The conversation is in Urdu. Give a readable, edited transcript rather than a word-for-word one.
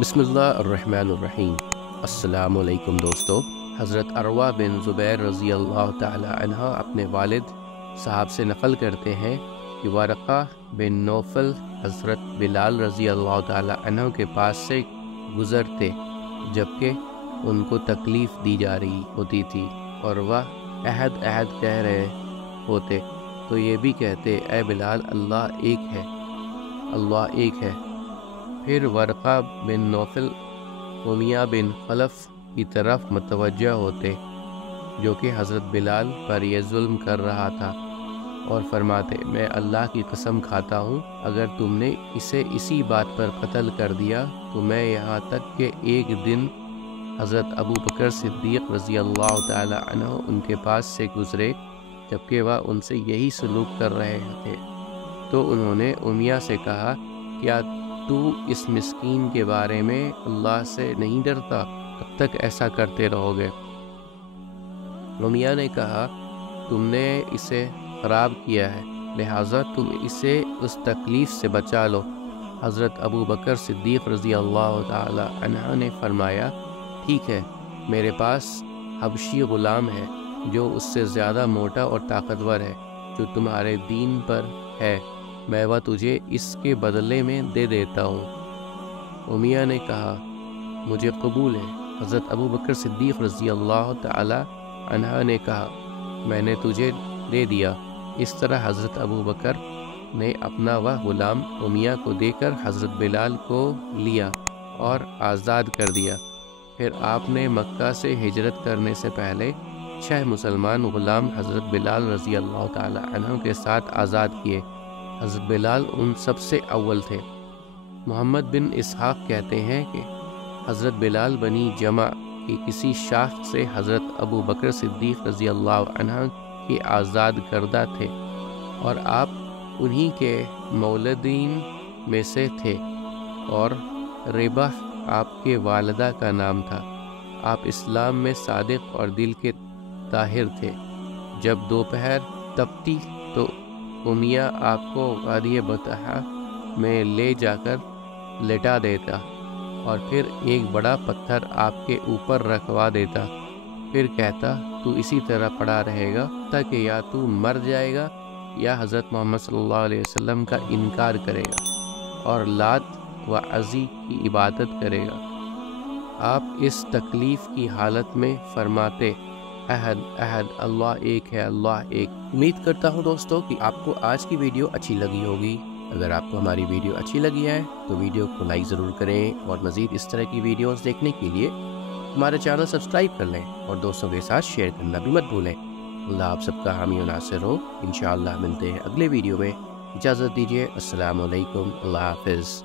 بسم اللہ الرحمن الرحیم۔ السلام علیکم دوستو۔ حضرت عروہ بن زبیر رضی اللہ تعالی عنہ اپنے والد صاحب سے نقل کرتے ہیں کہ ورقہ بن نوفل حضرت بلال رضی اللہ تعالی عنہ کے پاس سے گزرتے جبکہ ان کو تکلیف دی جا رہی ہوتی تھی اور وہ عہد عہد کہہ رہے ہوتے تو یہ بھی کہتے اے بلال اللہ ایک ہے، اللہ ایک ہے۔ پھر ورقہ بن نوفل امیہ بن خلف کی طرف متوجہ ہوتے جو کہ حضرت بلال پر یہ ظلم کر رہا تھا اور فرماتے میں اللہ کی قسم کھاتا ہوں اگر تم نے اسے اسی بات پر قتل کر دیا تو میں یہاں تک کہ ایک دن حضرت ابو بکر صدیق رضی اللہ تعالی عنہ ان کے پاس سے گزرے جبکہ وہ ان سے یہی سلوک کر رہے تھے تو انہوں نے امیہ سے کہا کیا تو اس مسکین کے بارے میں اللہ سے نہیں ڈرتا؟ کب تک ایسا کرتے رہو گے؟ امیہ نے کہا تم نے اسے خراب کیا ہے لہٰذا تم اسے اس تکلیف سے بچا لو۔ حضرت ابو بکر صدیق رضی اللہ تعالی عنہ نے فرمایا ٹھیک ہے، میرے پاس حبشی غلام ہے جو اس سے زیادہ موٹا اور طاقتور ہے جو تمہارے دین پر ہے، میں وہ تجھے اس کے بدلے میں دے دیتا ہوں۔ امیہ نے کہا مجھے قبول ہے۔ حضرت ابو بکر صدیق رضی اللہ تعالی عنہ نے کہا میں نے تجھے دے دیا۔ اس طرح حضرت ابو بکر نے اپنا وہ غلام امیہ کو دے کر حضرت بلال کو لیا اور آزاد کر دیا۔ پھر آپ نے مکہ سے ہجرت کرنے سے پہلے 6 مسلمان غلام حضرت بلال رضی اللہ تعالی عنہ کے ساتھ آزاد کیے۔ حضرت بلال ان سب سے اول تھے۔ محمد بن اسحاق کہتے ہیں کہ حضرت بلال بنی جمع کی کسی شاخ سے حضرت ابو بکر صدیق رضی اللہ عنہ کے آزاد کردہ تھے اور آپ انہی کے مولدین میں سے تھے اور ربہ آپ کے والدہ کا نام تھا۔ آپ اسلام میں صادق اور دل کے طاہر تھے۔ جب دوپہر تپتی تو امیہ آپ کو وادی بطحہ میں لے جا کر لٹا دیتا اور پھر ایک بڑا پتھر آپ کے اوپر رکھوا دیتا، پھر کہتا تو اسی طرح پڑا رہے گا تاکہ یا تو مر جائے گا یا حضرت محمد صلی اللہ علیہ وسلم کا انکار کرے گا اور لات و عزی کی عبادت کرے گا۔ آپ اس تکلیف کی حالت میں فرماتے احد احد اللہ ایک ہے، اللہ ایک۔ امید کرتا ہوں دوستو کہ آپ کو آج کی ویڈیو اچھی لگی ہوگی۔ اگر آپ کو ہماری ویڈیو اچھی لگی ہے تو ویڈیو کو لائک ضرور کریں اور مزید اس طرح کی ویڈیوز دیکھنے کے لیے ہمارے چینل سبسکرائب کر لیں اور دوستوں کے ساتھ شیئر کرنا بھی مت بھولیں۔ اللہ آپ سب کا حامی و ناصر ہو۔ انشاءاللہ ملتے ہیں اگلے ویڈیو میں۔ اجازت دیجیے، السلام علیکم، اللہ حافظ۔